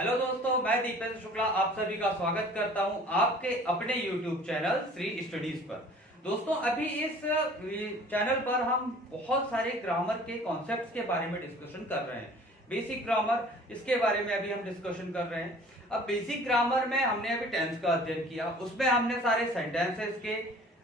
Hello दोस्तों, मैं दीपेंद्र शुक्ला आप सभी का स्वागत करता हूं आपके अपने YouTube चैनल श्री स्टडीज पर। दोस्तों, अभी इस चैनल पर हम बहुत सारे ग्रामर के कॉन्सेप्ट्स के बारे में डिस्कशन कर रहे हैं। बेसिक ग्रामर, इसके बारे में अभी हम डिस्कशन कर रहे हैं। अब बेसिक ग्रामर में हमने अभी टेंस का अध्ययन किया, उसमें हमने सारे सेंटेंसेस के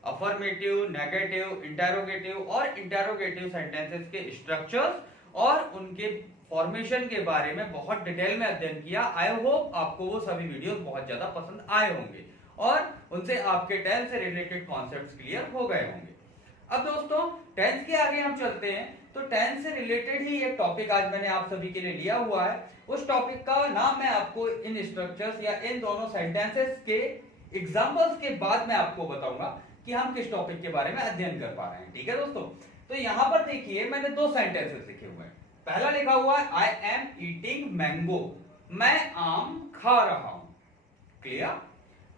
अफर्मेटिव, नेगेटिव, इंटेरोगेटिव और इंटेरोगेटिव सेंटेंसेस के स्ट्रक्चर्स और उनके फॉर्मेशन के बारे में बहुत डिटेल में अध्ययन किया। आई होप आपको वो सभी वीडियोस बहुत ज्यादा पसंद आए होंगे और उनसे आपके टेंस से रिलेटेड कॉन्सेप्ट्स क्लियर हो गए होंगे। अब दोस्तों, टेंस के आगे हम चलते हैं। तो टेंस से रिलेटेड ही एक टॉपिक आज मैंने आप सभी के लिए लिया हुआ है। उस टॉपिक का नाम मैं आपको इन स्ट्रक्चर्स या इन दोनों सेंटेंसेस के एग्जाम्पल्स के बाद मैं आपको बताऊंगा कि हम किस टॉपिक के बारे में अध्ययन कर पा रहे हैं। ठीक है दोस्तों, तो यहां पर देखिए मैंने दो सेंटेंसेस लिखे हुए हैं। पहला लिखा हुआ है आई एम ईटिंग मैंगो, मैं आम खा रहा हूं। क्लियर।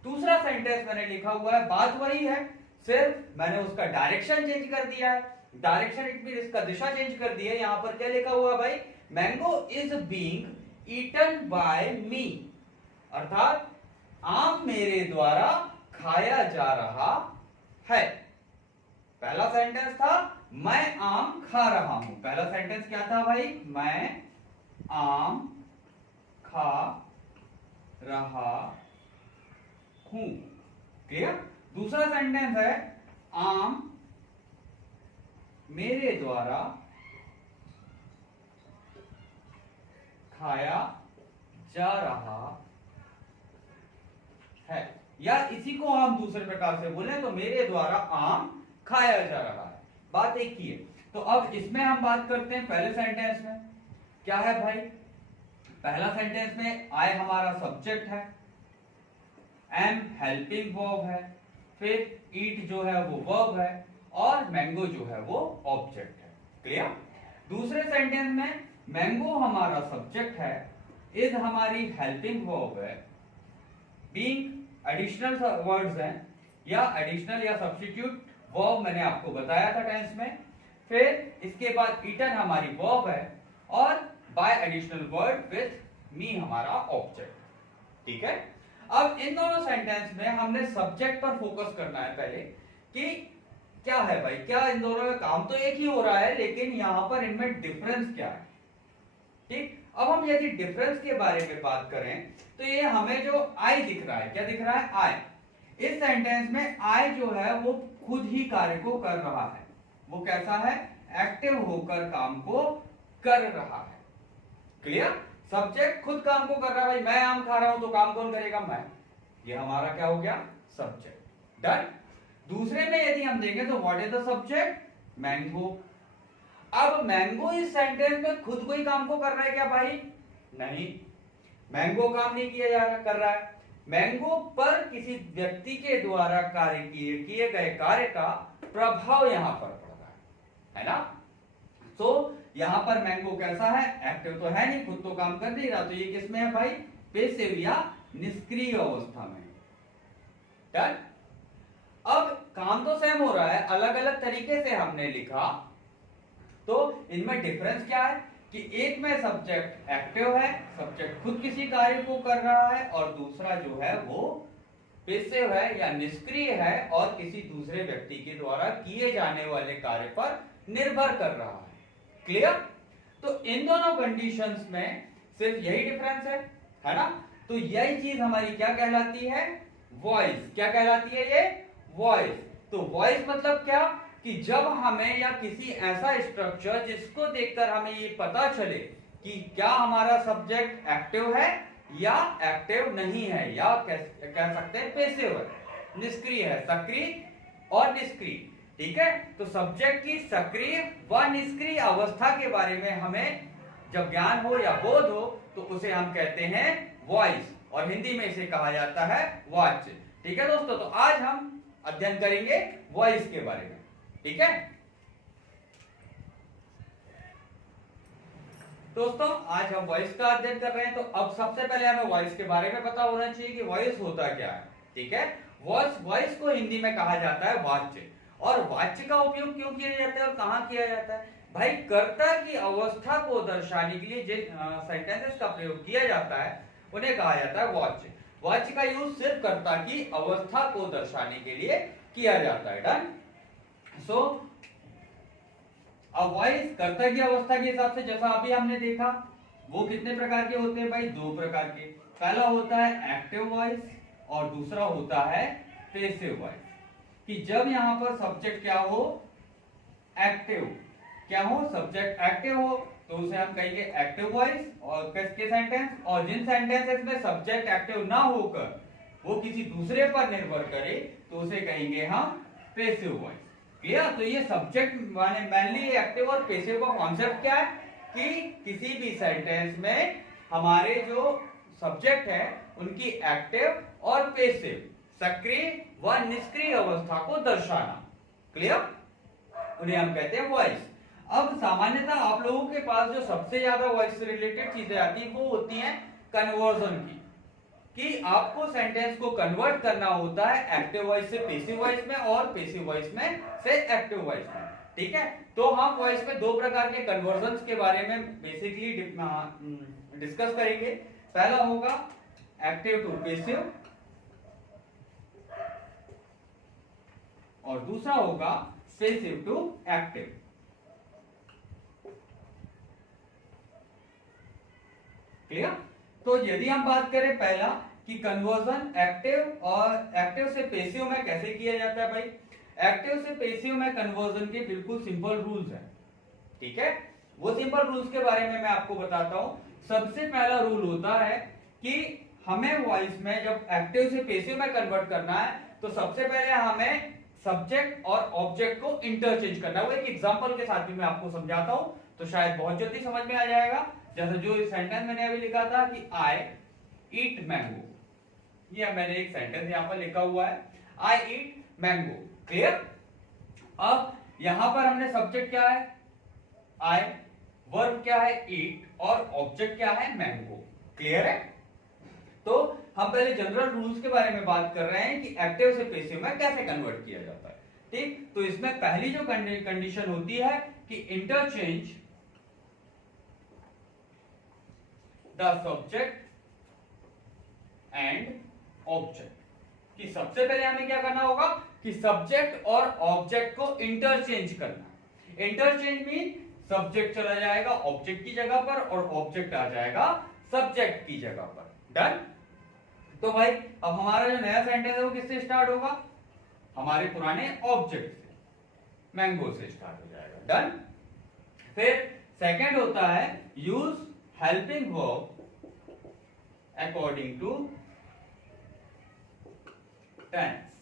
दूसरा सेंटेंस मैंने लिखा हुआ है, बात वही है, सिर्फ मैंने उसका डायरेक्शन चेंज कर दिया है। डायरेक्शन इट मीन इसका दिशा चेंज कर दी है। यहां पर क्या लिखा हुआ है भाई, mango is being eaten by me, अर्थात आम मेरे द्वारा खाया जा रहा है। पहला सेंटेंस था मैं आम खा रहा हूं। पहला सेंटेंस क्या था भाई, मैं आम खा रहा हूं। क्लियर। दूसरा सेंटेंस है आम मेरे द्वारा खाया जा रहा है, या इसी को हम दूसरे प्रकार से बोले तो मेरे द्वारा आम खाया जा रहा है। बात एक ही है। तो अब इसमें हम बात करते हैं पहले सेंटेंस में। क्या है भाई, पहला सेंटेंस में आई हमारा सब्जेक्ट है, एम हेल्पिंग वर्ब है, फिर ईट जो है वो वर्ब है और मैंगो जो है वो ऑब्जेक्ट है। क्लियर। दूसरे सेंटेंस में मैंगो हमारा सब्जेक्ट है, इज हमारी हेल्पिंग वर्ब है, बीइंग एडिशनल वर्ड्स हैं या एडिशनल या सब्स्टिट्यूट वर्ब मैंने आपको बताया था टेंस में। फिर इसके बाद ईटन हमारी वर्ब है और bye additional word with me हमारा ऑब्जेक्ट। ठीक है। अब इन दोनों सेंटेंस में हमने सब्जेक्ट पर फोकस करना है पहले कि क्या है भाई, क्या इन दोनों में काम तो एक ही हो रहा है, लेकिन यहां पर इनमें डिफरेंस क्या है। ठीक। अब हम यदि डिफरेंस के बारे में बात करें तो ये हमें जो आई दिख रहा है, क्या दिख रहा है, आई। इस सेंटेंस में आई जो है वो खुद ही कार्य को कर रहा है। वो कैसा है, एक्टिव होकर काम को कर रहा है। क्लियर। सब्जेक्ट खुद काम को कर रहा है। भाई मैं आम खा रहा हूं तो काम कौन करेगा, मैं। ये हमारा क्या हो गया, सब्जेक्ट। डन। दूसरे में यदि हम देखें तो what is the subject, mango. अब मैंगो इस सेंटेंस में खुद कोई काम को कर रहा है क्या भाई, नहीं, मैंगो काम नहीं किया जा रहा, कर रहा है। मैंगो पर किसी व्यक्ति के द्वारा कार्य किए गए कार्य का प्रभाव यहां पर पड़ रहा है ना। तो यहां पर मैंगो कैसा है, एक्टिव तो है नहीं, खुद तो काम कर नहीं रहा, तो ये किसमें है भाई, पैसिव या निष्क्रिय अवस्था में। डन। अब काम तो सेम हो रहा है, अलग अलग तरीके से हमने लिखा। तो इनमें डिफरेंस क्या है कि एक में सब्जेक्ट एक्टिव है, सब्जेक्ट खुद किसी कार्य को कर रहा है, और दूसरा जो है वो पैसिव है या निष्क्रिय है और किसी दूसरे व्यक्ति के द्वारा किए जाने वाले कार्य पर निर्भर कर रहा है। क्लियर। तो इन दोनों कंडीशंस में सिर्फ यही डिफरेंस है ना। तो यही चीज हमारी क्या कहलाती है, वॉइस। क्या कहलाती है ये, वॉइस। तो वॉइस मतलब क्या कि जब हमें या किसी ऐसा स्ट्रक्चर जिसको देखकर हमें ये पता चले कि क्या हमारा सब्जेक्ट एक्टिव है या एक्टिव नहीं है, या कह सकते हैं पैसिव है, निष्क्रिय है, सक्रिय और निष्क्रिय। ठीक है। तो सब्जेक्ट की सक्रिय व निष्क्रिय अवस्था के बारे में हमें जब ज्ञान हो या बोध हो तो उसे हम कहते हैं वॉइस, और हिंदी में इसे कहा जाता है वाच्य। ठीक है दोस्तों, तो आज हम अध्ययन करेंगे वॉइस के बारे में। ठीक है दोस्तों, आज हम वॉइस का अध्ययन कर रहे हैं। तो अब सबसे पहले हमें वॉइस के बारे में पता होना चाहिए कि वॉइस होता क्या है। ठीक है। वॉइस को हिंदी में कहा जाता है वाच्य। और वाच्य का उपयोग क्यों किया जाता है और कहां किया जाता है, भाई कर्ता की अवस्था को दर्शाने के लिए जिन सेंटेंसेस का प्रयोग किया जाता है उन्हें कहा जाता है वाच्य। वाच्य का यूज सिर्फ कर्ता की अवस्था को दर्शाने के लिए किया जाता है। डन। सो अब वॉइस कर्ता की अवस्था के हिसाब से जैसा अभी हमने देखा, वो कितने प्रकार के होते हैं भाई? 2 प्रकार के। पहला होता है एक्टिव वॉइस और दूसरा होता है पैसिव वॉइस। कि जब यहां पर सब्जेक्ट क्या हो? एक्टिव। क्या हो? सब्जेक्ट एक्टिव हो तो उसे हम कहेंगे एक्टिव वॉइस और किसके सेंटेंस। और जिन सेंटेंसेस में सब्जेक्ट एक्टिव ना होकर वो किसी दूसरे पर निर्भर करे तो उसे कहेंगे हम पैसिव वॉइस। क्लियर? तो ये सब्जेक्ट माने मेनली एक्टिव और पैसिव का कॉन्सेप्ट क्या है कि किसी भी सेंटेंस में हमारे जो सब्जेक्ट है उनकी एक्टिव और पैसिव, सक्रिय व निष्क्रिय अवस्था को दर्शाना। क्लियर? उन्हें हम कहते हैं वॉइस। अब सामान्यतः आप लोगों के पास जो सबसे ज्यादा वॉइस से रिलेटेड चीजें आती हैं वो होती हैं कन्वर्जन की, कि आपको सेंटेंस को कन्वर्ट करना होता है एक्टिव वॉइस से पैसिव वॉइस में और पैसिव वॉइस में से एक्टिव वॉइस में। ठीक है? तो हम वॉइस में 2 प्रकार के कन्वर्जन्स के बारे में बेसिकली डिस्कस करेंगे। पहला होगा एक्टिव टू पैसिव और दूसरा होगा पैसिव टू एक्टिव। क्लियर? तो यदि हम बात करें पहला कि कन्वर्जन एक्टिव और एक्टिव से पैसिव में कैसे किया जाता है भाई? एक्टिव से पैसिव में कन्वर्जन के बिल्कुल सिंपल रूल्स हैं। ठीक है? वो सिंपल रूल्स के बारे में मैं आपको बताता हूं। सबसे पहला रूल होता है कि हमें वॉइस में जब एक्टिव से पैसिव में कन्वर्ट करना है तो सबसे पहले हमें सब्जेक्ट और ऑब्जेक्ट को इंटरचेंज करना है। वो एक एग्जांपल के साथ भी मैं आपको समझाता हूं तो शायद बहुत जल्दी समझ में आ जाएगा। जैसे जो सेंटेंस मैंने अभी लिखा था कि आई ईट मैंगो, ये मैंने एक सेंटेंस यहां पर लिखा हुआ है, आई ईट मैंगो। क्लियर? अब यहां पर हमने सब्जेक्ट क्या है? आई, वर्ब क्या है? ईट और ऑब्जेक्ट क्या है? मैंगो। क्लियर है? तो हम पहले जनरल रूल्स के बारे में बात कर रहे हैं कि एक्टिव से पैसिव में कैसे कन्वर्ट किया जाता है। ठीक? तो इसमें पहली जो कंडीशन होती है कि interchange the subject and object. कि सबसे पहले हमें क्या करना होगा कि सब्जेक्ट और ऑब्जेक्ट को इंटरचेंज करना। इंटरचेंज मीन सब्जेक्ट चला जाएगा ऑब्जेक्ट की जगह पर और ऑब्जेक्ट आ जाएगा सब्जेक्ट की जगह पर। डन? तो भाई अब हमारा जो नया सेंटेंस है वो किससे स्टार्ट होगा? हमारे पुराने ऑब्जेक्ट से, मैंगो से स्टार्ट हो जाएगा। डन? फिर सेकंड होता है use helping verb according to tense.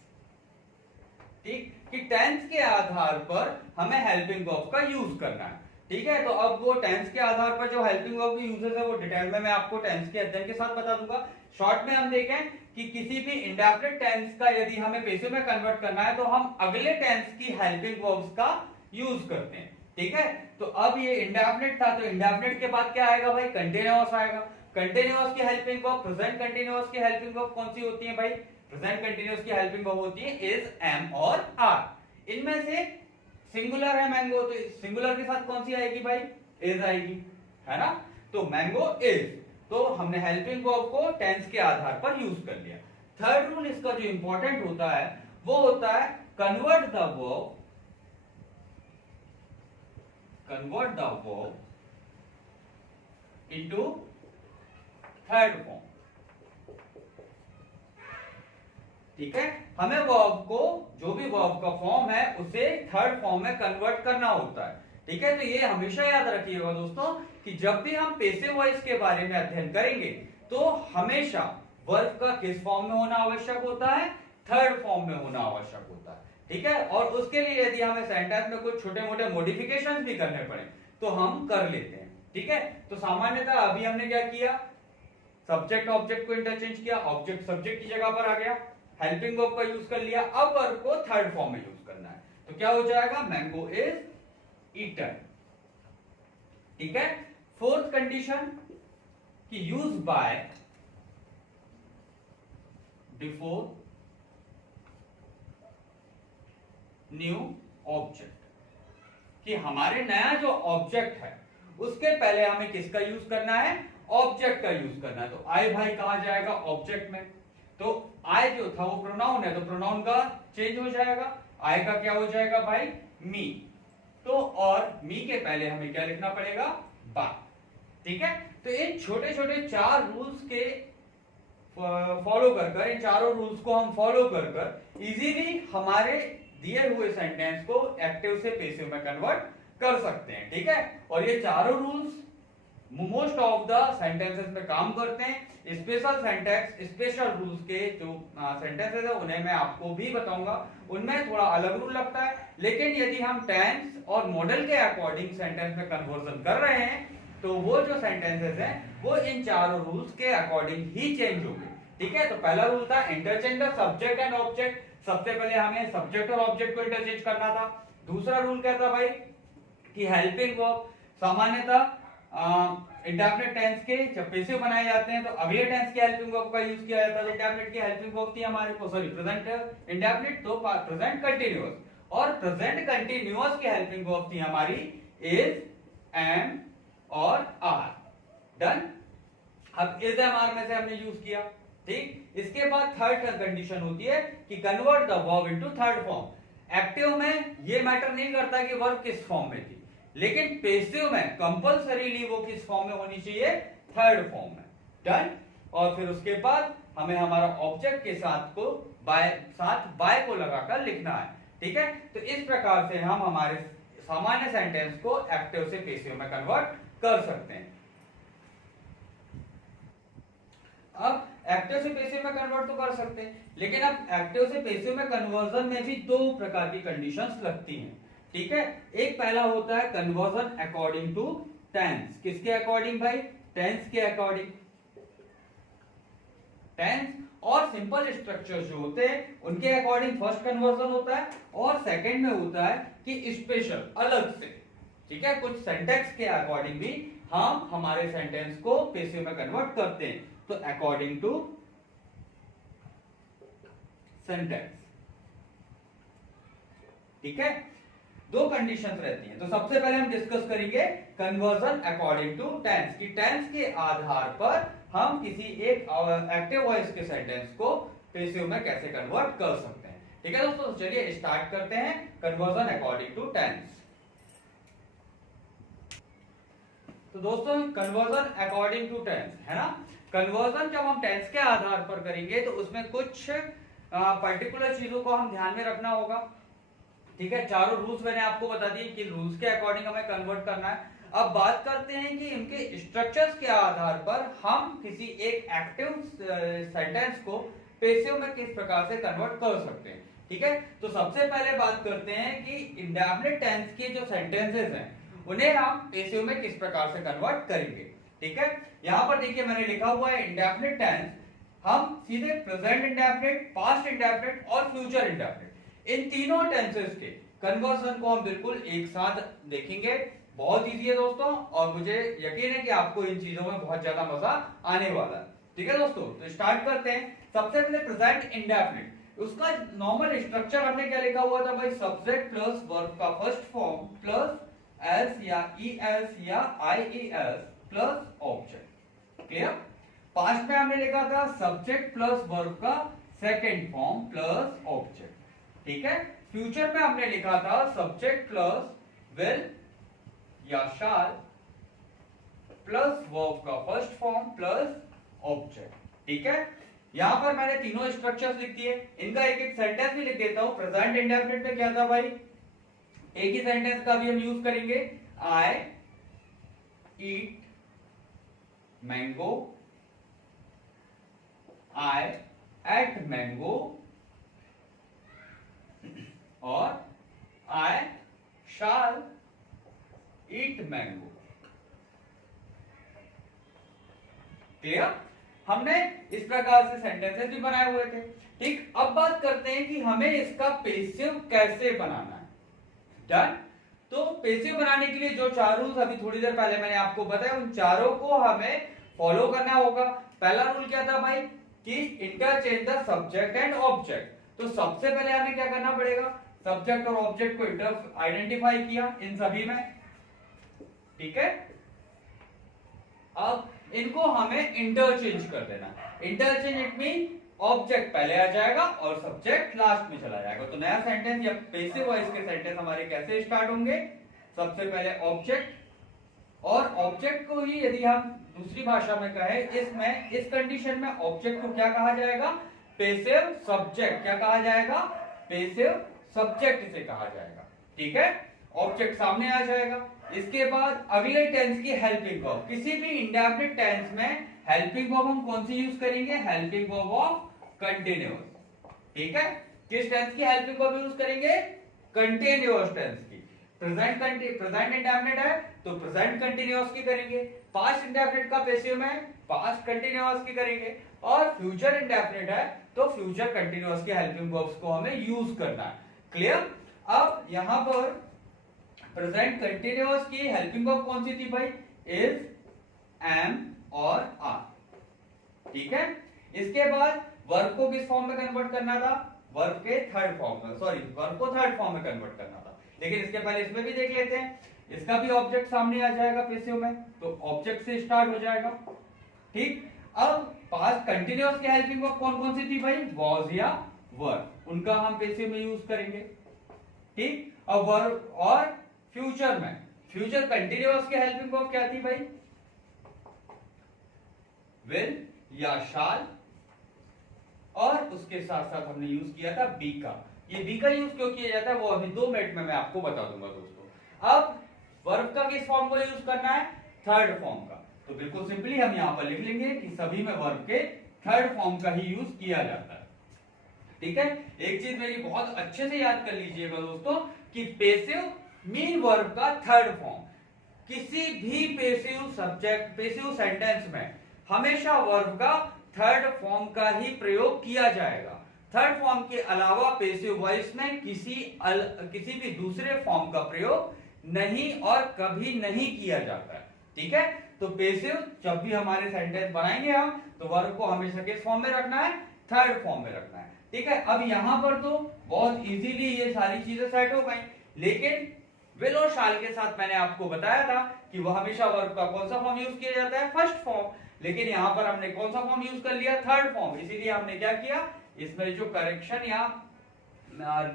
ठीक? कि टेंस के आधार पर हमें हेल्पिंग वर्ब का यूज करना है। ठीक है? तो अब वो टेंस के आधार पर जो हेल्पिंग वर्ब की यूजेस है वो डिटेल में मैं आपको टेंस के अध्ययन के साथ बता दूंगा। शॉर्ट में हम देखें कि किसी भी इंडेफिनिट टेंस का यदि हमें पैसिव में कन्वर्ट करना है तो हम अगले टेंस की हेल्पिंग वर्ब्स का यूज करते हैं। ठीक है? तो अब ये इंडेफिनिट था तो इंडेफिनिट के बाद क्या आएगा भाई? कंटीन्यूअस आएगा। कंटीन्यूअस की हेल्पिंग वर्ब, प्रेजेंट कंटीन्यूअस की हेल्पिंग वर्ब कौन सी होती है भाई? प्रेजेंट कंटीन्यूअस की हेल्पिंग वर्ब होती है इज, एम और आर। इनमें से सिंगुलर है मैंगो तो सिंगुलर के साथ कौन सी आएगी भाई? इज आएगी, है ना? तो मैंगो इज, तो हमने हेल्पिंग वर्ब को टेंस के आधार पर यूज कर लिया। थर्ड रूल इसका जो इंपॉर्टेंट होता है वो होता है convert the verb into third form. ठीक है? हमें वर्ब को, जो भी वर्ब का फॉर्म है उसे थर्ड फॉर्म में कन्वर्ट करना होता है। ठीक है? तो ये हमेशा याद रखिएगा दोस्तों कि जब भी हम पैसिव वॉइस के बारे में अध्ययन करेंगे तो हमेशा वर्ब का किस फॉर्म में होना आवश्यक होता है? थर्ड फॉर्म में होना आवश्यक होता है। ठीक है? और उसके लिए यदि हमें सेंटेंस में कुछ छोटे मोटे मॉडिफिकेशंस भी करने पड़े तो हम कर लेते हैं। ठीक है? तो सामान्यतः अभी हमने क्या किया? सब्जेक्ट ऑब्जेक्ट को इंटरचेंज किया, ऑब्जेक्ट सब्जेक्ट की जगह पर आ गया, हेल्पिंग वर्ब का यूज कर लिया। अब वर्ब को थर्ड फॉर्म में यूज करना है तो क्या हो जाएगा? Mango is eaten. ठीक है? फोर्थ कंडीशन कि use by before new object. कि हमारे नया जो ऑब्जेक्ट है उसके पहले हमें किसका यूज करना है? ऑब्जेक्ट का यूज करना है। तो आई भाई कहां जाएगा, ऑब्जेक्ट में। तो आई जो था वो प्रोनाउन है, तो प्रोनाउन का चेंज हो जाएगा, आई का क्या हो जाएगा भाई, मी। तो और मी के पहले हमें क्या लिखना पड़ेगा, बा। ठीक है, तो इन छोटे छोटे 4 रूल्स के फॉलो कर इन चारों रूल्स को हम फॉलो कर इजीली हमारे दिए हुए सेंटेंस को एक्टिव से पैसिव में कन्वर्ट कर सकते हैं। ठीक है, और ये चारों rules most of the sentences में काम करते हैं। स्पेशल सेंटेंस, स्पेशल रूल्स के जो सेंटेंसेस है उन्हें मैं आपको भी बताऊंगा, उनमें थोड़ा अलग रूल लगता है। लेकिन यदि हम टेंस और मॉडल के अकॉर्डिंग सेंटेंस में कन्वर्जन कर रहे हैं तो वो जो सेंटेंसेस हैं वो इन चारों रूल्स के अकॉर्डिंग ही चेंज होंगे। ठीक है, तो पहला रूल था interchange the subject and object. सबसे पहले हमें सब्जेक्ट और ऑब्जेक्ट को इंटरचेंज करना था। दूसरा रूल क्या था भाई कि हेल्पिंग वर्ब, सामान्यतः इंडेफिनिट टेंस के जब पैसिव बनाए जाते हैं तो अगले टेंस के हेल्पिंग वर्ब का यूज किया जाता है। इंडेफिनिट की हेल्पिंग वर्ब थी हमारे को, सॉरी प्रेजेंट इंडेफिनिट तो प्रेजेंट कंटीन्यूअस, और प्रेजेंट कंटीन्यूअस की हेल्पिंग वर्ब थी हमारी इज, एम और आर। डन। अब इज एम आर में से हमने यूज किया। ठीक, इसके बाद थर्ड कंडीशन होती है कि convert the verb into third form. Active में ये मैटर नहीं करता कि वर्ब किस फॉर्म में थी, लेकिन पैसिव में कंपल्सरीली वो किस फॉर्म में होनी चाहिए, थर्ड फॉर्म में। डन। और फिर उसके बाद हमें हमारा ऑब्जेक्ट के साथ बाय को लगाकर लिखना है। ठीक है, तो इस प्रकार से हम हमारे सामान्य सेंटेंस को एक्टिव से पैसिव में कन्वर्ट कर सकते हैं। अब एक्टिव से पैसिव में कन्वर्ट तो कर सकते हैं, लेकिन अब एक्टिव से पैसिव में कन्वर्जन में भी 2 प्रकार की कंडीशंस लगती हैं। ठीक है, एक पहला होता है कन्वर्जन अकॉर्डिंग टू टेंस। किसके अकॉर्डिंग भाई, टेंस के अकॉर्डिंग। टेंस और सिंपल स्ट्रक्चर जो होते हैं उनके अकॉर्डिंग फर्स्ट कन्वर्जन होता है, और सेकंड में होता है कि स्पेशल, अलग से। ठीक है, कुछ सिंटैक्स के अकॉर्डिंग भी हम हमारे सेंटेंस को पैसिव में कन्वर्ट करते हैं। तो अकॉर्डिंग टू सिंटैक्स। ठीक है, 2 कंडीशंस रहती हैं। तो सबसे पहले हम डिस्कस करेंगे कन्वर्जन अकॉर्डिंग टू टेंस, कि टेंस के आधार पर हम किसी एक एक्टिव वॉइस के सेंटेंस को पैसिव में कैसे कन्वर्ट कर सकते हैं। ठीक है दोस्तों, चलिए स्टार्ट करते हैं कन्वर्जन अकॉर्डिंग टू टेंस। तो दोस्तों कन्वर्जन अकॉर्डिंग टू टेंस है ना, कन्वर्जन जब हम टेंस के आधार पर करेंगे तो उसमें कुछ पर्टिकुलर चीजों को हम ध्यान में रखना होगा। ठीक है, चारों रूल्स मैंने आपको बता दिए कि रूल्स के अकॉर्डिंग हमें कन्वर्ट करना है। अब बात करते हैं कि इनके स्ट्रक्चर्स के आधार पर हम किसी एक एक्टिव सेंटेंस को पैसिव में किस प्रकार से कन्वर्ट कर सकते हैं। ठीक है, तो सबसे पहले बात करते हैं कि इंडेफिनिट टेंस के जो सेंटेंसेस हैं उन्हें हम पैसिव में किस प्रकार से कन्वर्ट करेंगे। ठीक है, यहां पर देखिए मैंने लिखा हुआ है इंडेफिनिट टेंस, हम सीधे प्रेजेंट इंडेफिनिट, पास्ट इंडेफिनिट और फ्यूचर इंडेफिनिट, इन तीनों टेंसेस के कन्वर्जन को हम बिल्कुल एक साथ देखेंगे। बहुत इजी है दोस्तों, और मुझे यकीन है कि आपको इन चीजों में बहुत ज्यादा मजा आने वाला है। ठीक है दोस्तों, तो स्टार्ट करते हैं। सबसे पहले प्रेजेंट इंडेफिनिट, उसका नॉर्मल स्ट्रक्चर हमने क्या लिखा हुआ था भाई, सब्जेक्ट प्लस वर्ब का फर्स्ट फॉर्म प्लस एस या ईएस या IES plus object. Clear. Past में हमने लिखा था सब्जेक्ट प्लस वर्ब का सेकंड फॉर्म प्लस ऑब्जेक्ट। ठीक है, फ्यूचर में हमने लिखा था सब्जेक्ट प्लस विल या शाल प्लस वर्ब का फर्स्ट फॉर्म प्लस ऑब्जेक्ट। ठीक है, यहां पर मैंने तीनों स्ट्रक्चर्स लिख दिए, इनका एक एक सेंटेंस भी लिख देता हूं। प्रेजेंट इंडेफिनिट में क्या था भाई, एक ही सेंटेंस का भी हम यूज करेंगे, आई ईट मैंगो, आई एट मैंगो, और आई शाल ईट मैंगो। क्लियर, हमने इस प्रकार से सेंटेंसेस भी बनाए हुए थे। ठीक, अब बात करते हैं कि हमें इसका पैसिव कैसे बनाना है। डन। तो पैसिव बनाने के लिए जो 4 रूल्स अभी थोड़ी देर पहले मैंने आपको बताया, उन चारों को हमें फॉलो करना होगा। पहला रूल क्या था भाई कि interchange the subject and object. तो सबसे पहले हमें क्या करना पड़ेगा, सब्जेक्ट और ऑब्जेक्ट को आइडेंटिफाई किया इन सभी में। ठीक है, अब इनको हमें इंटरचेंज कर देना। इंटरचेंज इट मीन ऑब्जेक्ट पहले आ जाएगा और सब्जेक्ट लास्ट में चला जाएगा। तो नया सेंटेंस या पैसिव वॉइस के सेंटेंस हमारे कैसे स्टार्ट होंगे? सबसे पहले ऑब्जेक्ट, और ऑब्जेक्ट को ही यदि हम दूसरी भाषा में कहें, इसमें इस कंडीशन में ऑब्जेक्ट को क्या कहा जाएगा? Passive subject. क्या कहा जाएगा? पैसिव सब्जेक्ट इसे कहा जाएगा। ठीक है, ऑब्जेक्ट सामने आ जाएगा। इसके बाद अगले टेंस की हेल्पिंग वर्ब, किसी भी इंडेफिनिट टेंस में हेल्पिंग वर्ब हम कौन सी यूज करेंगे? Helping verb of continuous. ठीक है, किस टेंस की हेल्पिंग वर्ब यूज करेंगे? कंटीन्यूअस टेंस की। प्रेजेंट इंडेफिनिट है तो प्रेजेंट कंटीन्यूअस की करेंगे, पास्ट इंडेफिनिट का पैसिव में पास्ट कंटीन्यूअस की करेंगे, और फ्यूचर इंडेफिनिट है तो फ्यूचर कंटीन्यूअस की हेल्पिंग वर्ब्स को हमें यूज करना है। क्लियर? अब यहां पर प्रेजेंट कंटीन्यूअस की हेल्पिंग वर्ब कौन सी थी भाई? इज, एम और आर। ठीक है, इसके बाद वर्ब को किस फॉर्म में कन्वर्ट करना था? वर्ब के थर्ड फॉर्म में, सॉरी वर्ब को थर्ड फॉर्म में कन्वर्ट करना था। लेकिन इसके पहले इसमें भी देख लेते हैं, इसका भी ऑब्जेक्ट सामने आ जाएगा पैसिव में, तो ऑब्जेक्ट से स्टार्ट हो जाएगा। ठीक, अब पास्ट कंटीन्यूअस की हेल्पिंग वर्ब कौन कौन सी थी भाई? वॉज या वर, उनका हम पैसिव में यूज करेंगे। ठीक, अब वर्ब और फ्यूचर में, फ्यूचर कंटीन्यूअस की हेल्पिंग वर्ब क्या थी भाई? विल या शाल, और उसके साथ साथ हमने यूज किया था बी का। ये बी का यूज क्यों किया जाता है वो अभी 2 मिनट में मैं आपको बता दूंगा दोस्तों। अब वर्ब का किस फॉर्म को यूज करना है? थर्ड फॉर्म का। तो बिल्कुल सिंपली हम यहां पर लिख लेंगे कि सभी में वर्ब के थर्ड फॉर्म का ही यूज किया जाता है। ठीक है, एक चीज मेरी बहुत अच्छे से याद कर लीजिएगा दोस्तों कि पैसिव मीन वर्ब का थर्ड फॉर्म। किसी भी पैसिव सब्जेक्ट, पैसिव सेंटेंस में हमेशा वर्ब का थर्ड फॉर्म का ही प्रयोग किया जाएगा। थर्ड फॉर्म के अलावा पैसिव वॉइस में किसी भी दूसरे फॉर्म का प्रयोग नहीं और कभी नहीं किया जाता है। ठीक है, तो पैसिव जब भी हमारे सेंटेंस बनाएंगे हम, तो वर्ब को हमेशा किस फॉर्म में रखना है? थर्ड फॉर्म में रखना है। ठीक है, अब यहां पर तो बहुत इजीली ये सारी चीजें सेट हो गई, लेकिन विल और शाल के साथ मैंने आपको बताया था कि वह हमेशा वर्ब का कौन सा फॉर्म यूज किया जाता है? First form. लेकिन यहां पर हमने कौन सा फॉर्म यूज कर लिया? Third form. इसीलिए हमने क्या किया, इसमें जो करेक्शन या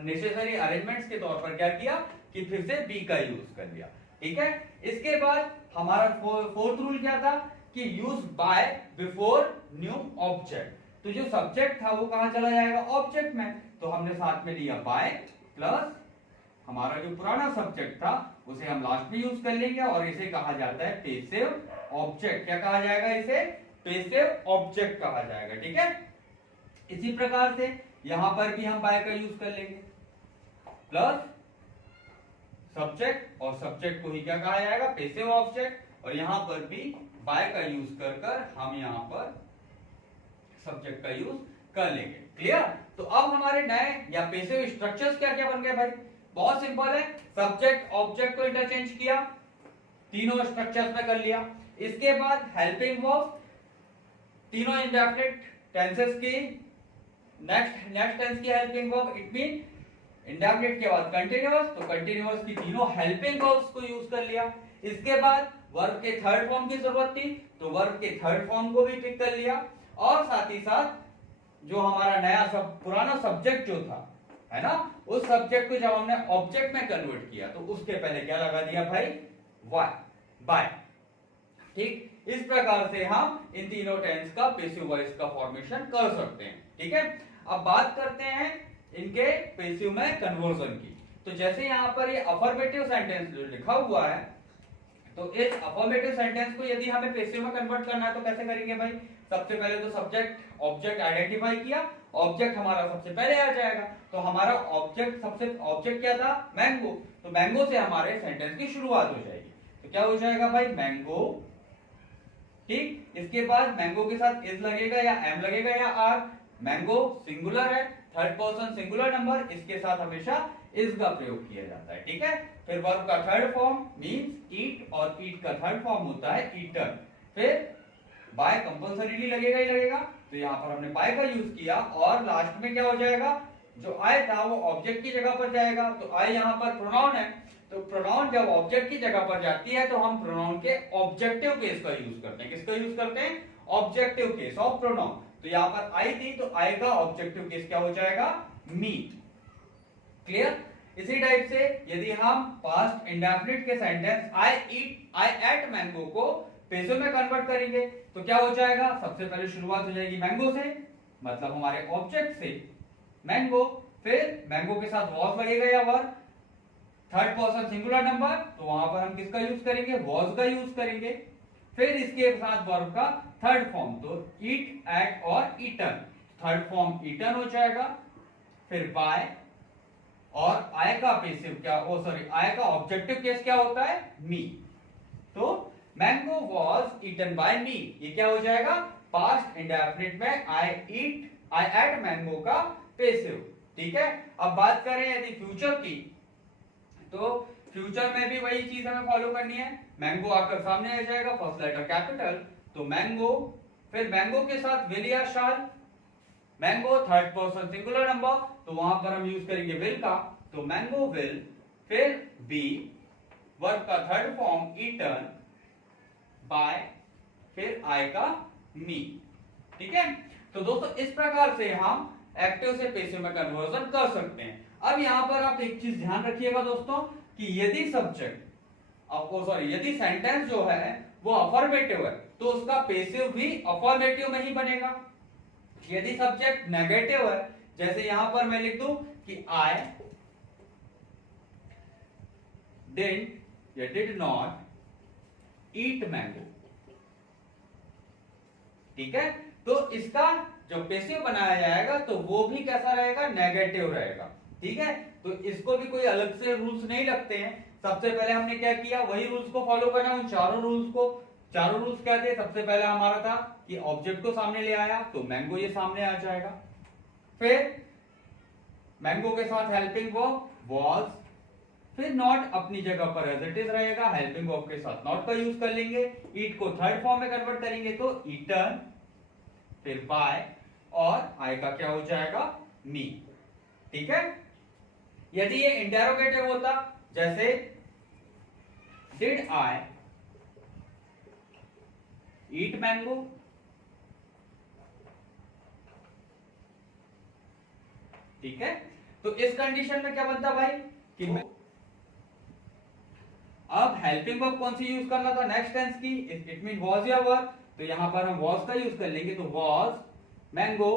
नेसेसरी अरेंजमेंट्स के तौर पर क्या किया कि फिर से बी का यूज कर लिया। ठीक है, इसके बाद हमारा फोर्थ रूल क्या था कि use by before new object. तो जो सब्जेक्ट था वो कहां चला जाएगा? ऑब्जेक्ट में। तो हमने साथ में लिया बाय प्लस हमारा जो पुराना सब्जेक्ट था उसे हम लास्ट में यूज कर लेंगे, और इसे कहा जाता है पैसिव ऑब्जेक्ट। क्या कहा जाएगा? इसे पैसिव ऑब्जेक्ट कहा जाएगा। ठीक है, इसी प्रकार से यहां पर भी हम बाय का यूज कर लेंगे, प्लस सब्जेक्ट, और सब्जेक्ट को ही क्या कहा जाएगा? Passive object. और यहां पर भी बाय का यूज कर हम यहां पर सब्जेक्ट का यूज कर लेंगे। क्लियर? तो अब हमारे नए या पैसिव स्ट्रक्चर्स क्या क्या बन गए भाई? बहुत सिंपल है, सब्जेक्ट ऑब्जेक्ट को इंटरचेंज किया, तीनों स्ट्रक्चर्स में कर लिया। इसके बाद हेल्पिंग वर्ब, तीनों इंडेफिनिट टेंसेस की नेक्स्ट टेंस की helping verb, it mean indefinite के बाद कंटीन्यूअस, तो कंटीन्यूअस की तीनों हेल्पिंग वर्ब्स को यूज कर लिया। इसके बाद वर्ब के थर्ड फॉर्म की जरूरत थी तो वर्ब के थर्ड फॉर्म को भी पिक कर लिया, और साथ ही साथ जो हमारा नया पुराना सब्जेक्ट जो था है ना, उस सब्जेक्ट को जब हमने ऑब्जेक्ट में कन्वर्ट किया तो उसके पहले क्या लगा दिया भाई? Why, by. ठीक, इस प्रकार से हम इन तीनों टेंस का पैसिव वॉइस का फॉर्मेशन कर सकते हैं। ठीक है, अब बात करते हैं इनके पैसिव में कन्वर्जन की। तो जैसे यहां पर ये अफर्मेटिव सेंटेंस जो लिखा हुआ है, तो इस अफर्मेटिव सेंटेंस को यदि हमें पैसिव में कन्वर्ट करना है तो कैसे करेंगे भाई? सबसे पहले तो सब्जेक्ट ऑब्जेक्ट आइडेंटिफाई किया, ऑब्जेक्ट हमारा सबसे पहले आ जाएगा। तो हमारा ऑब्जेक्ट क्या था? मैंगो। तो मैंगो से हमारे सेंटेंस की शुरुआत हो जाएगी। तो क्या हो जाएगा भाई? मैंगो। ठीक, इसके बाद मैंगो के साथ इज लगेगा या एम लगेगा या आर। मैंगो सिंगुलर है, थर्ड पर्सन सिंगुलर नंबर, इसके साथ हमेशा इज का प्रयोग किया जाता है। ठीक है, फिर वर्ब का थर्ड फॉर्म मींस ईट, और ईट का थर्ड फॉर्म होता है ईटर। फिर बाय कंपल्सरीली लगेगा ही लगेगा, तो यहां पर हमने बाय का यूज किया, और लास्ट में क्या हो जाएगा? जो आई था वो ऑब्जेक्ट की जगह पर जाएगा। तो आई यहां पर प्रोनाउन है, तो प्रोनाउन जब ऑब्जेक्ट की जगह पर जाती है तो हम प्रोनाउन के ऑब्जेक्टिव केस का यूज करते हैं। किसका यूज करते हैं? Objective case of pronoun. तो यहां पर आई थी तो आई का ऑब्जेक्टिव केस क्या हो जाएगा? मी। क्लियर? इसी टाइप से यदि हम पास्ट इंडेफिनिट के सेंटेंस आई एट मैंगो को पेसो में कन्वर्ट करेंगे तो क्या हो जाएगा? सबसे पहले शुरुआत हो जाएगी मैंगो से, मतलब हमारे ऑब्जेक्ट से मैंगो, फिर मैंगो के साथ वॉज लगेगा या वर, थर्ड पर्सन सिंगुलर नंबर, तो वहां पर हम किसका यूज करेंगे? वॉज का यूज करेंगे। फिर इसके साथ वर्ब का थर्ड फॉर्म, तो ईट, एट और ईटन, थर्ड फॉर्म ईटन हो जाएगा। फिर बाय, और आय का पैसिव क्या, आय का ऑब्जेक्टिव केस क्या होता है? मी। तो मैंगो वॉज ईटन बाय मी, ये क्या हो जाएगा? पास्ट इंडेफिनिट में आई एट मैंगो का पैसिव। ठीक है। अब बात करें यदि फ्यूचर की, तो फ्यूचर में भी वही चीज हमें फॉलो करनी है। मैंगो आकर सामने आ जाएगा, फर्स्ट लेटर कैपिटल, तो मैंगो, फिर मैंगो के साथ विल या shall, mango third person singular number, तो वहां पर हम यूज करेंगे विल का, तो मैंगो विल, फिर बी, वर्ब का थर्ड फॉर्म ईटन, बाय, फिर आई का मी। ठीक है। तो दोस्तों इस प्रकार से हम एक्टिव से पैसिव में कन्वर्जन कर सकते हैं। अब यहां पर आप एक चीज ध्यान रखिएगा दोस्तों कि यदि सब्जेक्ट यदि सेंटेंस जो है वो अफर्मेटिव है तो उसका पैसिव भी अफर्मेटिव में ही बनेगा। यदि सब्जेक्ट नेगेटिव है, जैसे यहां पर मैं लिख दूं कि आई डिडंट या डिड नॉट ईट मैंगो, ठीक है, तो इसका जो पैसिव बनाया जाएगा तो वो भी कैसा रहेगा? नेगेटिव रहेगा। ठीक है। तो इसको भी कोई अलग से रूल्स नहीं लगते हैं। सबसे पहले हमने क्या किया? वही रूल्स को फॉलो करना, उन चारों रूल्स को। चारों रूल्स क्या थे? सबसे पहले हमारा था कि ऑब्जेक्ट को सामने ले आया तो मैंगो ये सामने आ जाएगा, फिर मैंगो के साथ हेल्पिंग वर्ब वॉज, फिर नॉट अपनी जगह पर एज इट इज रहेगा, हेल्पिंग वर्ब के साथ नॉट का यूज कर लेंगे, ईट को थर्ड फॉर्म में कन्वर्ट करेंगे तो ईटन, फिर बाय, और आई का क्या हो जाएगा? मी। ठीक है। यदि ये इंटेरोगेटिव होता, जैसे डिड आई ईट मैंगो, ठीक है, तो इस कंडीशन में क्या बनता भाई कि अब हेल्पिंग वर्ब कौन सी यूज करना था? नेक्स्ट टेंस की, इट मीन वॉज या वर, तो यहां पर हम वॉज का यूज कर लेंगे, तो वॉज मैंगो,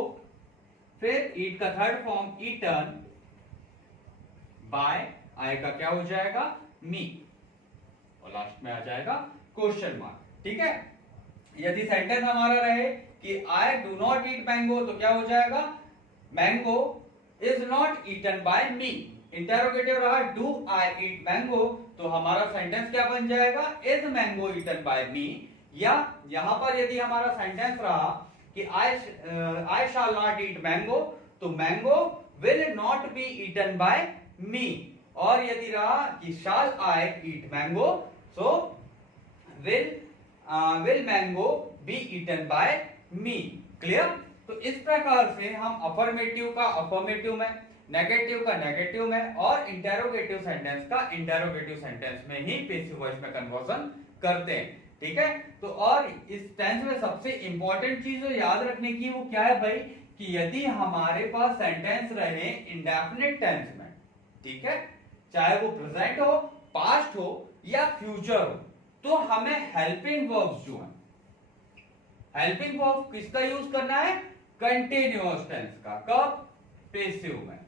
फिर ईट का थर्ड फॉर्म ईटन, बाय, आई का क्या हो जाएगा? मी, और लास्ट में आ जाएगा क्वेश्चन मार्क। ठीक है। यदि सेंटेंस हमारा रहे कि I do not eat mango, तो क्या हो जाएगा? Mango is not eaten by me. Interrogative रहा डू आई ईट मैंगो, तो हमारा सेंटेंस क्या बन जाएगा? Is mango eaten by me. या यहां पर यदि हमारा सेंटेंस रहा कि I shall not eat mango, तो mango will not be eaten by me. और यदि रहा कि shall I eat mango, so will mango be eaten by me. Clear? तो इस प्रकार से हम अफर्मेटिव का अफर्मेटिव में, नेगेटिव का नेगेटिव में, और इंटेरोगेटिव सेंटेंस का इंटेरोगेटिव सेंटेंस में ही पैसिव वॉइस में कन्वर्जन करते हैं। ठीक है। तो और इस टेंस में सबसे इंपॉर्टेंट चीज जो याद रखने की वो क्या है भाई कि यदि हमारे पास सेंटेंस रहे इंडेफिनिट टेंस में, ठीक है, चाहे वो प्रेजेंट हो, पास्ट हो या फ्यूचर हो, तो हमें हेल्पिंग वर्ब्स जो है, हेल्पिंग वर्ब किसका यूज करना है? कंटिन्यूअस टेंस का। कब? पैसिव में।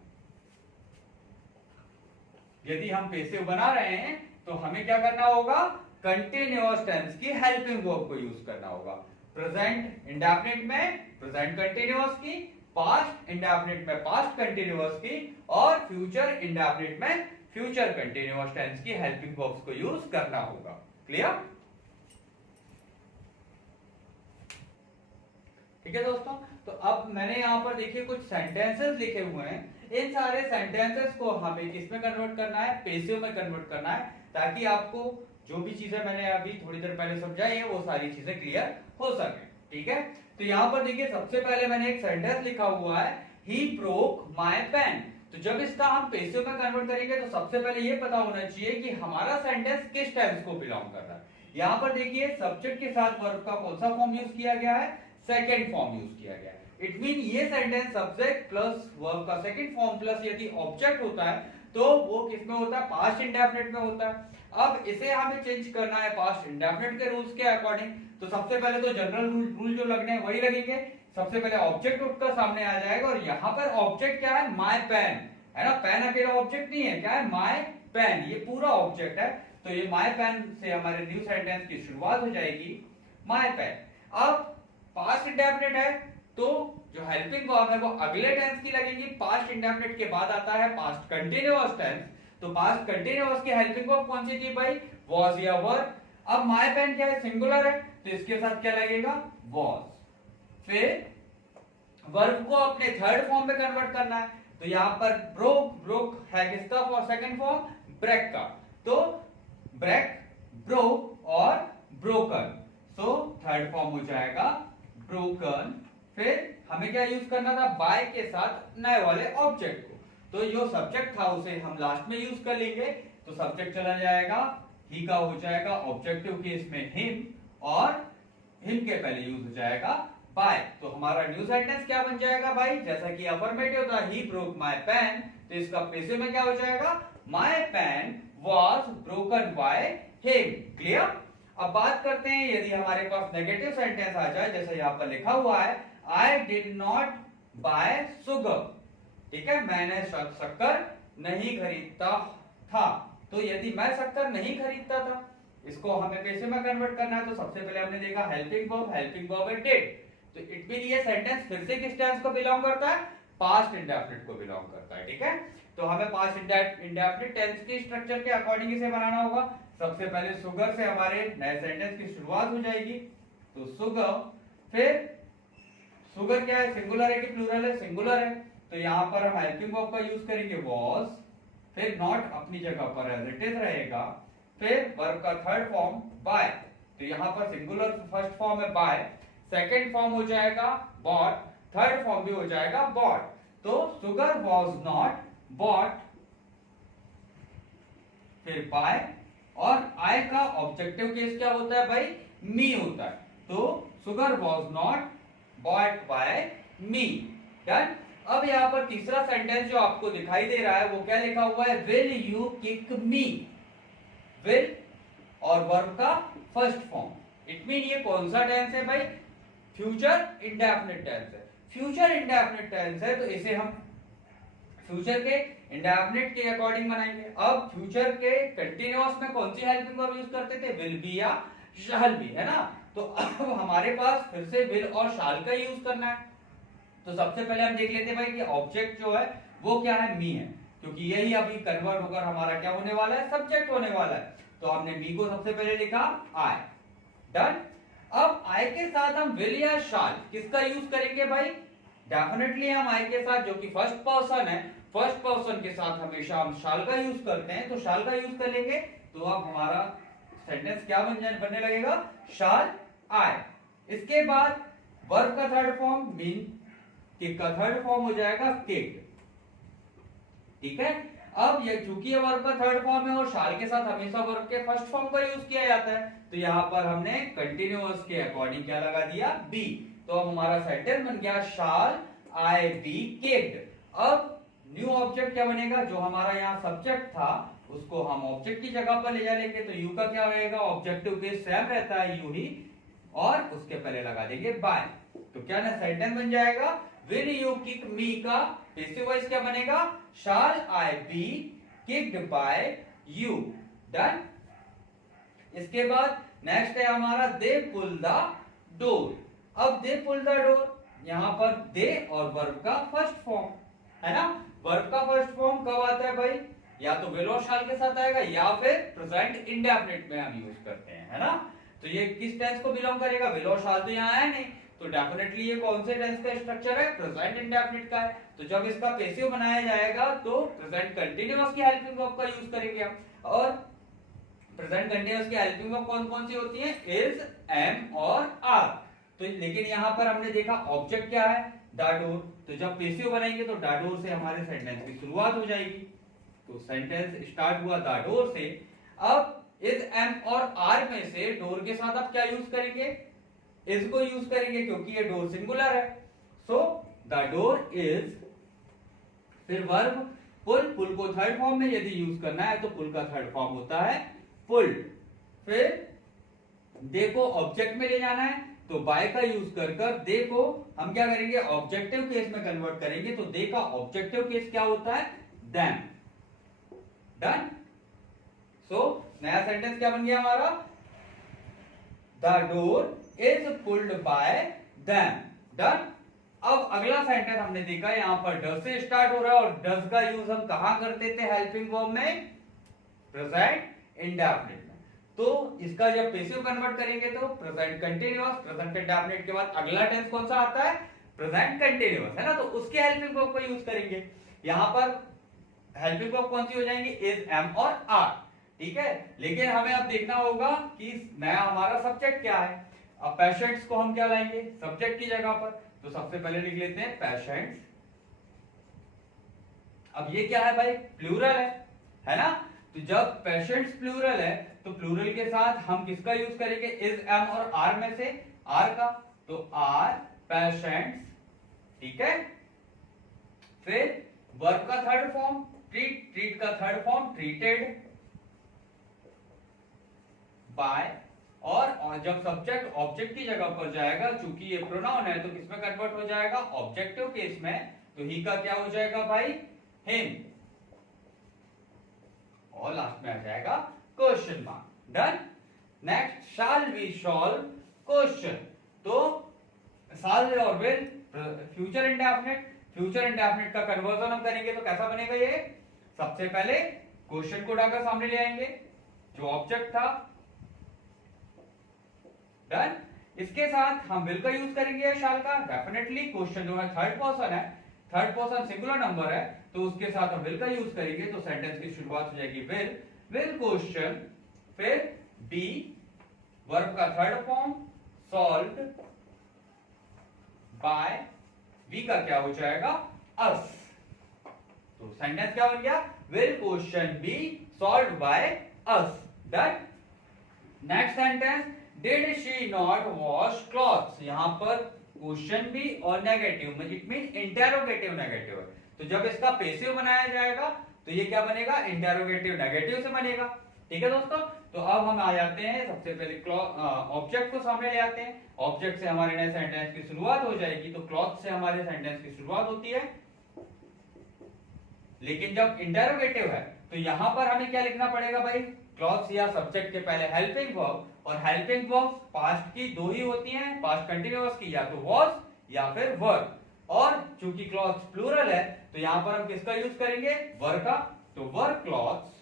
यदि हम पैसिव बना रहे हैं तो हमें क्या करना होगा? कंटिन्यूअस टेंस की हेल्पिंग वर्ब को यूज करना होगा। प्रेजेंट इंडेफिनिट में प्रेजेंट कंटिन्यूअस की, पास्ट इंडेफिनिट में पास्ट कंटिन्यूअस की, और फ्यूचर इंडेफिनिट में फ्यूचर कंटिन्यूअस टेंस की हेल्पिंग वर्ब्स को यूज करना होगा। क्लियर? ठीक है दोस्तों। तो अब मैंने यहां पर देखिए कुछ सेंटेंसेस लिखे हुए हैं। इन सारे सेंटेंसेस को हमें किसमें कन्वर्ट करना है? पैसिव में कन्वर्ट करना है, ताकि आपको जो भी चीजें मैंने अभी थोड़ी देर पहले समझाई है वो सारी चीजें क्लियर हो सके। ठीक है। तो यहां पर देखिए सबसे पहले मैंने एक सेंटेंस लिखा हुआ है, ही ब्रोक माय पेन। तो जब इसका हम पेसिव में कन्वर्ट करेंगे तो सबसे पहले ये पता होना चाहिए कि हमारा सेंटेंस किस टेंस को बिलोंग कर रहा है। यहाँ पर देखिए सब्जेक्ट के साथ वर्ब का कौन सा फॉर्म यूज किया गया है, सेकंड फॉर्म यूज किया गया है। इट मीन ये सेंटेंस सब्जेक्ट प्लस वर्ब का सेकंड फॉर्म प्लस यदि ऑब्जेक्ट होता है तो वो किस में होता है, पास्ट इंडेफिनिट में होता है। अब इसे हमें चेंज करना है पास्ट इंडेफिनिट के रूल्स के अकॉर्डिंग। तो सबसे पहले तो जनरल रूल जो लगने हैं वही लगेंगे। सबसे पहले ऑब्जेक्ट उठकर सामने आ जाएगा और यहाँ पर ऑब्जेक्ट क्या है, माय पेन है ना। पेन अकेला ऑब्जेक्ट नहीं है, क्या है, माय पेन, ये पूरा ऑब्जेक्ट है। तो ये माय पेन से हमारे न्यू सेंटेंस की शुरुआत हो जाएगी, माय पेन। अब पास्ट इंडेफिनिट है तो जो हेल्पिंग वर्ब है वो अगले टेंस की लगेगी। पास्ट इंडेफिनिट के बाद आता है पास्ट कंटिन्यूअस टेंस। तो पास्ट कंटिन्यूअस की हेल्पिंग वर्ब कौन सी थी भाई, वाज या वर। अब माय पेन क्या है, सिंगुलर है, तो इसके साथ क्या लगेगा, वाज। फिर वर्ब को अपने थर्ड फॉर्म में कन्वर्ट करना है। तो यहां पर ब्रोक, ब्रोक है किसका फॉर सेकंड फॉर्म, ब्रेक का। तो ब्रेक, ब्रोक और ब्रोकन। सो थर्ड फॉर्म हो जाएगा ब्रोकन। फिर हमें क्या यूज करना था, बाय के साथ नए वाले ऑब्जेक्ट को। तो जो सब्जेक्ट था उसे हम लास्ट में यूज कर लेंगे। तो सब्जेक्ट चला जाएगा, ही का हो जाएगा ऑब्जेक्टिव केस में हिम, और हिम के पहले यूज हो जाएगा बाय। तो हमारा न्यू सेंटेंस क्या बन जाएगा भाई, जैसा कि अफर्मेटिव था, ही ब्रोक माय पेन, तो इसका पैसिव में क्या हो जाएगा, my pen was broken by him. Clear. अब बात करते हैं यदि हमारे पास नेगेटिव सेंटेंस आ जाए, जैसे यहाँ पर लिखा हुआ है I did not buy sugar, ठीक है, मैंने शक्कर नहीं खरीदता था। तो यदि मैं शक्कर नहीं खरीदता था, इसको हमें पैसे में कन्वर्ट करना है। तो सबसे पहले हमने देखा हेल्पिंग वर्ब है डिड। तो इट मीन ये सेंटेंस फिर से किस टेंस को बिलोंग करता है, पास्ट इंडेफिनिट को बिलोंग करता है, ठीक है। तो हमें पास्ट इंडेफिनिट टेंस की स्ट्रक्चर के अकॉर्डिंग इसे बनाना होगा। सबसे पहले सुगर से हमारे नए सेंटेंस की शुरुआत हो जाएगी। तो सुगर, फिर सुगर क्या है, सिंगुलर है कि प्लूरल है, सिंगुलर है। तो यहाँ पर हम हेल्पिंग वर्ब का यूज करेंगे वाज। फिर नॉट अपनी जगह पर एज इट इज रहेगा। फिर वर्ब का थर्ड फॉर्म बाय। तो यहाँ पर सिंगुलर फर्स्ट फॉर्म है बाय, सेकंड फॉर्म हो जाएगा बॉट, थर्ड फॉर्म भी हो जाएगा बॉट। तो सुगर वाज नॉट बॉट, फिर बाय, और आई का ऑब्जेक्टिव केस क्या होता है भाई, मी होता है। तो sugar was not bought by me. Done. अब यहाँ पर तीसरा सेंटेंस जो आपको दिखाई दे रहा है वो क्या लिखा हुआ है, will you kick me. Will और वर्ब का फर्स्ट फॉर्म। इट मीन ये कौन सा टेंस है भाई, फ्यूचर इंडेफिनिट टेंस है। फ्यूचर इंडेफिनिट टेंस है तो इसे हम फ्यूचर के इंडेफिनिट के अकॉर्डिंग बनाएंगे। अब फ्यूचर के कंटिन्यूअस में कौन सी हेल्पिंग वर्ब यूज करते थे, विल बी या शैल बी, है ना। तो अब हमारे पास फिर से विल और शाल का यूज करना है। तो सबसे पहले हम देख लेते हैं भाई कि ऑब्जेक्ट जो है वो क्या है, मी है, क्योंकि यही अभी कन्वर्ट होकर हमारा क्या होने वाला है, सब्जेक्ट होने वाला है। तो हमने मी को सबसे पहले लिखा आई। डन। अब आई के साथ हम विल या शाल किसका यूज करेंगे भाई, डेफिनेटली हम आई के साथ, जो कि फर्स्ट पर्सन है, फर्स्ट पर्सन के साथ हमेशा हम शाल का यूज करते हैं। तो शाल का यूज कर लेंगे। तो अब हमारा सेंटेंस क्या बनने लगेगा, शाल आई। इसके बाद वर्ब का थर्ड फॉर्म मीन, किक का थर्ड फॉर्म हो जाएगा किक, ठीक है। अब ये चूंकि ये वर्ब का थर्ड फॉर्म है और शाल के साथ हमेशा वर्ब के फर्स्ट फॉर्म का यूज किया जाता है, तो यहाँ पर हमने कंटिन्यूअस के अकॉर्डिंग क्या लगा दिया, बी। तो अब हमारा सेंटेंस बन गया शाल आई बी किक्ड। अब न्यू ऑब्जेक्ट क्या बनेगा, जो हमारा यहाँ सब्जेक्ट था उसको हम ऑब्जेक्ट की जगह पर ले जा लेंगे। तो यू का क्या रहेगा, ऑब्जेक्टिव केस सेम रहता है यू ही, और उसके पहले लगा देंगे बाय। तो क्या ना सेंटेंस बन जाएगा, विल यू किक मी का पैसिव वॉइस क्या बनेगा, shall I be kicked by you. Done. इसके बाद नेक्स्ट है हमारा दे पुल द डोर। अब दे पुल द डोर, यहां पर दे और वर्ब का फर्स्ट फॉर्म है ना। वर्ब का फर्स्ट फॉर्म कब आता है भाई, या तो विल और शाल के साथ आएगा या फिर प्रेजेंट इंडेफिनिट में हम यूज करते हैं, है ना। तो ये किस टेंस को बिलोंग करेगा, विल और शाल तो यहाँ आया नहीं, तो डेफिनेटली ये कौन से टेंस का स्ट्रक्चर है, प्रेजेंट इंडेफिनिट का है। तो जब इसका पैसिव बनाया जाएगा तो प्रेजेंट कंटीन्यूअस की हेल्पिंग वर्ब का यूज करेंगे हम। और प्रेजेंट कंटीन्यूअस की हेल्पिंग वर्ब कौन कौन सी होती है, इज, एम और आर। तो लेकिन यहाँ पर हमने देखा ऑब्जेक्ट क्या है, द डोर, तो जब पेसिव बनाएंगे तो द डोर से हमारे सेंटेंस की शुरुआत हो जाएगी। तो सेंटेंस स्टार्ट हुआ द डोर से। अब इज, एम और आर में से डोर के साथ आप क्या यूज करेंगे? इज को यूज करेंगे क्योंकि ये डोर सिंगुलर है। सो द डोर इज, फिर वर्ब पुल, पुल को थर्ड फॉर्म में यदि यूज करना है तो पुल का थर्ड फॉर्म होता है पुल्ड। फिर दे को ऑब्जेक्ट में ले जाना है तो बाय का यूज कर दे को हम क्या करेंगे? ऑब्जेक्टिव केस में कन्वर्ट करेंगे। तो दे का ऑब्जेक्टिव केस क्या होता है? देम। डन। सो नया सेंटेंस क्या बन गया हमारा? The door is pulled bye them. Done. अब अगला सेंटेंस हमने देखा यहां पर डज से स्टार्ट हो रहा है और डज का यूज हम कहां करते थे हेल्पिंग वर्ब में? प्रेजेंट इंडेफिनिट में। तो इसका जब पेसिव कन्वर्ट करेंगे तो प्रेजेंट कंटीन्यूअस, प्रेजेंट इंडेफिनिट के बाद अगला टेंस कौन सा आता है? प्रेजेंट कंटीन्यूअस, है ना? तो उसके हेल्पिंग वर्ब को यूज करेंगे। यहां पर हेल्पिंग वर्ब कौन सी हो जाएंगी? इज, एम और आर। ठीक है, लेकिन हमें अब देखना होगा कि नया हमारा सब्जेक्ट क्या है। अब पेशेंट्स को हम क्या लाएंगे सब्जेक्ट की जगह पर? तो सबसे पहले लिख लेते हैं पेशेंट्स। अब ये क्या है भाई? प्लूरल है ना? तो जब पेशेंट्स प्लूरल है तो प्लूरल के साथ हम किसका यूज करेंगे? इज, एम और आर में से आर का। तो आर पेशेंट्स, ठीक है। फिर वर्ब का थर्ड फॉर्म ट्रीट, ट्रीट का थर्ड फॉर्म ट्रीटेड बाय। और जब सब्जेक्ट ऑब्जेक्ट की जगह पर जाएगा, चूंकि ये प्रोनाउन है तो किसमें कन्वर्ट हो जाएगा? ऑब्जेक्टिव केस में। तो ही का क्या हो जाएगा भाई? हिम। और लास्ट में आ जाएगा question mark. Done. Next, shall we solve question. तो शैल और will future indefinite, future indefinite का कन्वर्जन हम करेंगे तो कैसा बनेगा ये? सबसे पहले क्वेश्चन को डालकर सामने ले आएंगे जो ऑब्जेक्ट था। डन। इसके साथ हम विल का यूज करेंगे शैल का। डेफिनेटली क्वेश्चन जो है थर्ड पर्सन है, थर्ड पर्सन सिंगुलर नंबर है, तो उसके साथ हम विल का यूज करेंगे। तो सेंटेंस की शुरुआत हो जाएगी विल, विल क्वेश्चन। फिर बी, वर्ब का third form solved by, be का क्या हो जाएगा? अस। तो सेंटेंस क्या बन गया? Will question B solved by us. Done. Next sentence, did she not wash clothes. यहां पर क्वेश्चन भी और नेगेटिव में, इट मीन इंटेरोगेटिव नेगेटिव है। तो जब इसका पेसिव बनाया जाएगा तो ये क्या बनेगा? इंटेरोगेटिव नेगेटिव से बनेगा। ठीक है दोस्तों। तो अब हम आ जाते हैं सबसे पहले ऑब्जेक्ट को सामने ले आते हैं। ऑब्जेक्ट से हमारे नए सेंटेंस की शुरुआत हो जाएगी। तो क्लॉथ से हमारे सेंटेंस की शुरुआत होती है, लेकिन जब इंटेरोगेटिव है तो यहां पर हमें क्या लिखना पड़ेगा भाई? क्लॉथ्स या सब्जेक्ट के पहले हेल्पिंग वर्ब, और हेल्पिंग वर्ब पास्ट की दो ही होती हैं, पास्ट कंटिन्यूअस की, या तो वॉज या फिर वर। और चूंकि क्लॉथ्स प्लूरल है तो यहां पर हम किसका यूज करेंगे? वर का। तो वर क्लॉथ्स।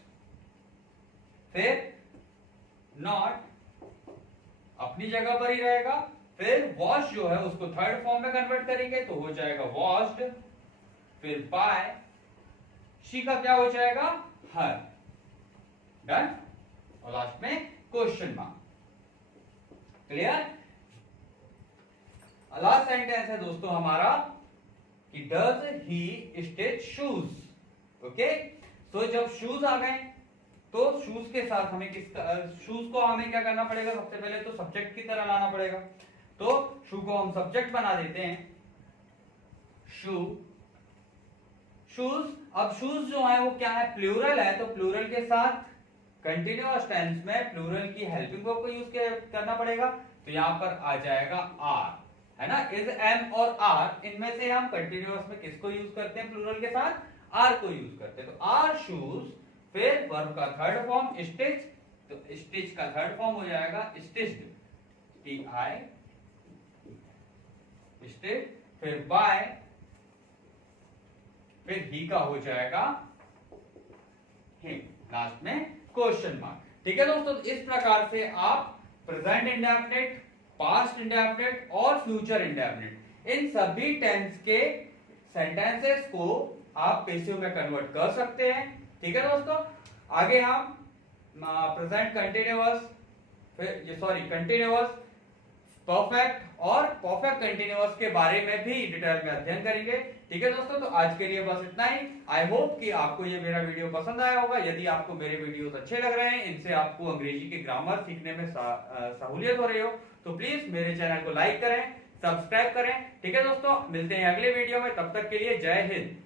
फिर नॉट अपनी जगह पर ही रहेगा। फिर वॉश जो है उसको थर्ड फॉर्म में कन्वर्ट करेंगे तो हो जाएगा वॉश्ड। फिर बाय, शी का क्या हो जाएगा? हर। डन। और लास्ट में question mark. Clear? Last sentence है दोस्तों हमारा कि does he stitch shoes. Okay. तो जब शूज आ गए तो शूज के साथ हमें शूज को हमें क्या करना पड़ेगा? सबसे पहले तो सब्जेक्ट की तरह लाना पड़ेगा। तो शू को हम सब्जेक्ट बना देते हैं, शू, शूज। अब शूज जो है वो क्या है? प्लूरल है। तो प्लूरल के साथ कंटिन्यूअस टेंस में प्लूरल की हेल्पिंग वर्ब को यूज करना पड़ेगा। तो यहां पर आ जाएगा आर, है ना? इज, एम और आर, इनमें से हम कंटिन्यूअस में किसको यूज करते हैं? प्लूरल के साथ आर को यूज करते हैं। तो आर शूज। फिर वर्ब का थर्ड फॉर्म स्टिच, तो स्टिच का थर्ड फॉर्म हो जाएगा स्टिच्ड, टी-आई, स्टिच। फिर बाय, फिर ही का हो जाएगा हिम, लास्ट में क्वेश्चन मार्क। ठीक है दोस्तों, इस प्रकार से आप प्रेजेंट इंडेफिनिट, पास्ट इंडेफिनिट और फ्यूचर इंडेफिनिट, इन सभी टेंस के सेंटेंसेस को आप पेसिव में कन्वर्ट कर सकते हैं। ठीक है दोस्तों। आगे हम प्रेजेंट कंटिन्यूअस, फिर ये सॉरी कंटिन्यूअस, परफेक्ट और परफेक्ट कंटिन्यूअस के बारे में भी डिटेल में अध्ययन करेंगे। ठीक है दोस्तों, तो आज के लिए बस इतना ही। आई होप कि आपको ये मेरा वीडियो पसंद आया होगा। यदि आपको मेरे वीडियोस अच्छे लग रहे हैं, इनसे आपको अंग्रेजी के ग्रामर सीखने में सहूलियत हो रही हो, तो प्लीज मेरे चैनल को लाइक करें, सब्सक्राइब करें। ठीक है दोस्तों, मिलते हैं अगले वीडियो में, तब तक के लिए जय हिंद।